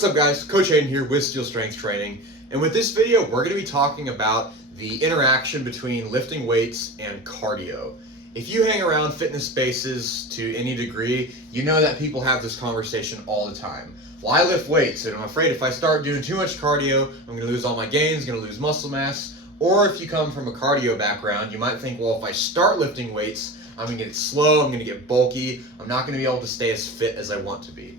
What's up guys, Coach Hayden here with Steel Strength Training, and with this video we're going to be talking about the interaction between lifting weights and cardio. If you hang around fitness spaces to any degree, you know that people have this conversation all the time. Well, I lift weights and I'm afraid if I start doing too much cardio, I'm going to lose all my gains, going to lose muscle mass. Or if you come from a cardio background, you might think, well, if I start lifting weights, I'm going to get slow, I'm going to get bulky, I'm not going to be able to stay as fit as I want to be.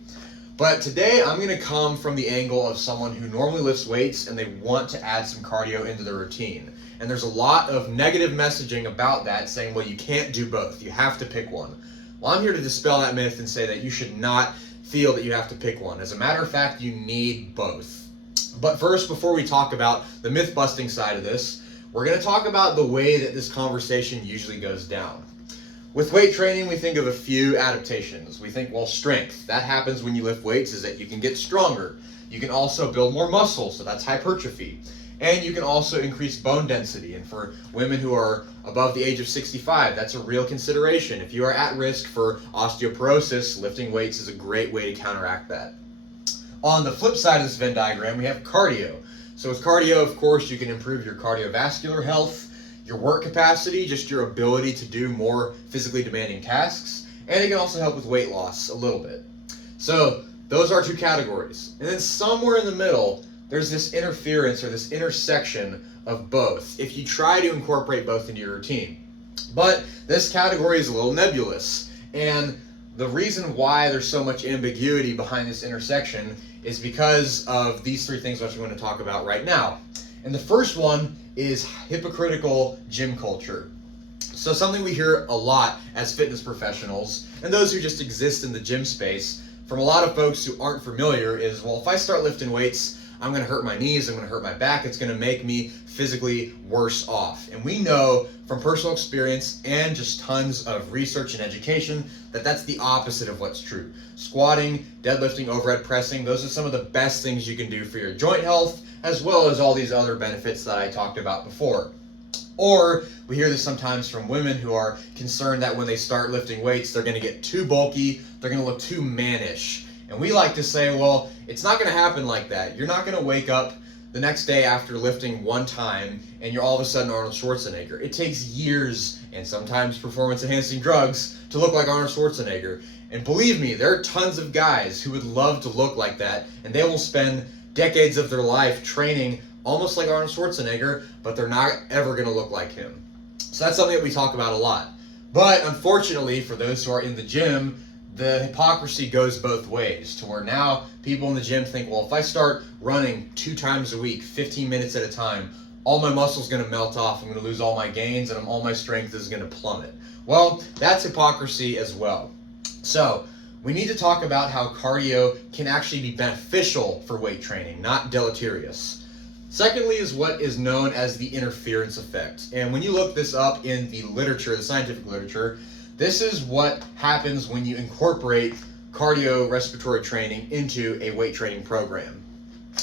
But today I'm going to come from the angle of someone who normally lifts weights and they want to add some cardio into their routine. And there's a lot of negative messaging about that saying, well, you can't do both. You have to pick one. Well, I'm here to dispel that myth and say that you should not feel that you have to pick one. As a matter of fact, you need both. But first, before we talk about the myth-busting side of this, we're going to talk about the way that this conversation usually goes down. With weight training, we think of a few adaptations. We think, well, strength. That happens when you lift weights, is that you can get stronger. You can also build more muscle, so that's hypertrophy. And you can also increase bone density. And for women who are above the age of 65, that's a real consideration. If you are at risk for osteoporosis, lifting weights is a great way to counteract that. On the flip side of this Venn diagram, we have cardio. So with cardio, of course, you can improve your cardiovascular health, your work capacity, just your ability to do more physically demanding tasks, and it can also help with weight loss a little bit. So those are two categories. And then somewhere in the middle, there's this interference or this intersection of both, if you try to incorporate both into your routine. But this category is a little nebulous, and the reason why there's so much ambiguity behind this intersection is because of these three things which I'm going to talk about right now. And the first one is hypocritical gym culture. So something we hear a lot as fitness professionals and those who just exist in the gym space from a lot of folks who aren't familiar is, well, if I start lifting weights, I'm going to hurt my knees, I'm going to hurt my back, it's going to make me physically worse off. And we know from personal experience and just tons of research and education that that's the opposite of what's true. Squatting, deadlifting, overhead pressing, those are some of the best things you can do for your joint health, as well as all these other benefits that I talked about before. Or we hear this sometimes from women who are concerned that when they start lifting weights, they're going to get too bulky, they're going to look too mannish. And we like to say, well, it's not going to happen like that. You're not going to wake up the next day after lifting one time and you're all of a sudden Arnold Schwarzenegger. It takes years and sometimes performance-enhancing drugs to look like Arnold Schwarzenegger. And believe me, there are tons of guys who would love to look like that, and they will spend decades of their life training almost like Arnold Schwarzenegger, but they're not ever going to look like him. So that's something that we talk about a lot. But unfortunately, for those who are in the gym, the hypocrisy goes both ways, to where now people in the gym think, well, if I start running 2 times a week, 15 minutes at a time, all my muscle's going to melt off, I'm going to lose all my gains, and all my strength is going to plummet. Well, that's hypocrisy as well. So we need to talk about how cardio can actually be beneficial for weight training, not deleterious. Secondly is what is known as the interference effect. And when you look this up in the literature, the scientific literature, this is what happens when you incorporate cardiorespiratory training into a weight training program.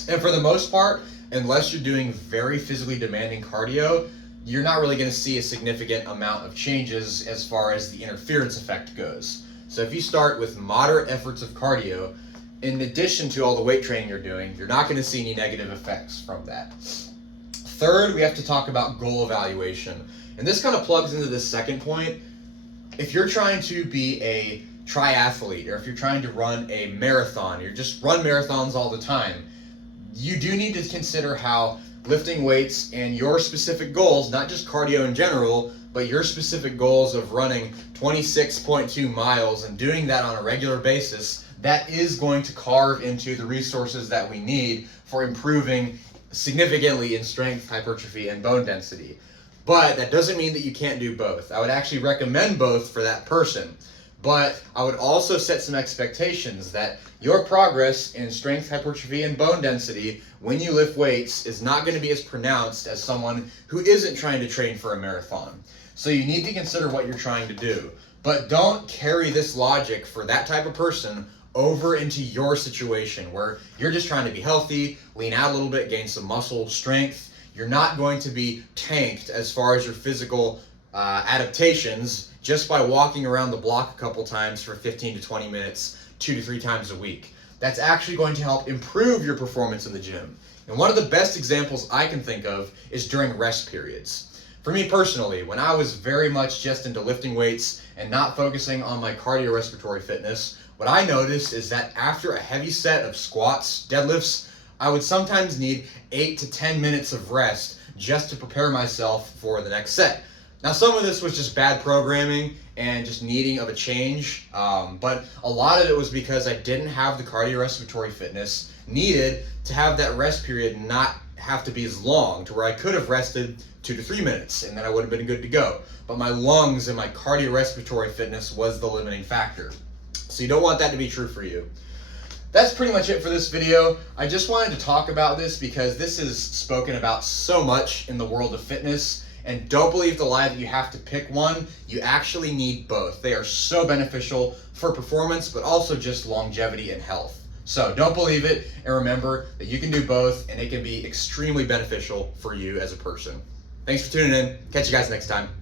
And for the most part, unless you're doing very physically demanding cardio, you're not really going to see a significant amount of changes as far as the interference effect goes. So if you start with moderate efforts of cardio, in addition to all the weight training you're doing, you're not going to see any negative effects from that. Third, we have to talk about goal evaluation. And this kind of plugs into the second point. If you're trying to be a triathlete, or if you're trying to run a marathon, you just run marathons all the time, you do need to consider how lifting weights and your specific goals, not just cardio in general, but your specific goals of running 26.2 miles and doing that on a regular basis, that is going to carve into the resources that we need for improving significantly in strength, hypertrophy, and bone density. But that doesn't mean that you can't do both. I would actually recommend both for that person. But I would also set some expectations that your progress in strength, hypertrophy, and bone density when you lift weights is not going to be as pronounced as someone who isn't trying to train for a marathon. So you need to consider what you're trying to do. But don't carry this logic for that type of person over into your situation where you're just trying to be healthy, lean out a little bit, gain some muscle strength. You're not going to be tanked as far as your physical adaptations just by walking around the block a couple times for 15 to 20 minutes, 2 to 3 times a week. that's actually going to help improve your performance in the gym. And one of the best examples I can think of is during rest periods. For me personally, when I was very much just into lifting weights and not focusing on my cardiorespiratory fitness, what I noticed is that after a heavy set of squats, deadlifts, I would sometimes need 8 to 10 minutes of rest just to prepare myself for the next set. Now, some of this was just bad programming and just needing of a change, but a lot of it was because I didn't have the cardiorespiratory fitness needed to have that rest period not have to be as long, to where I could have rested 2 to 3 minutes and then I would have been good to go. But my lungs and my cardiorespiratory fitness was the limiting factor. So you don't want that to be true for you. That's pretty much it for this video. I just wanted to talk about this because this is spoken about so much in the world of fitness. And don't believe the lie that you have to pick one. You actually need both. They are so beneficial for performance, but also just longevity and health. So don't believe it, and remember that you can do both, and it can be extremely beneficial for you as a person. Thanks for tuning in. Catch you guys next time.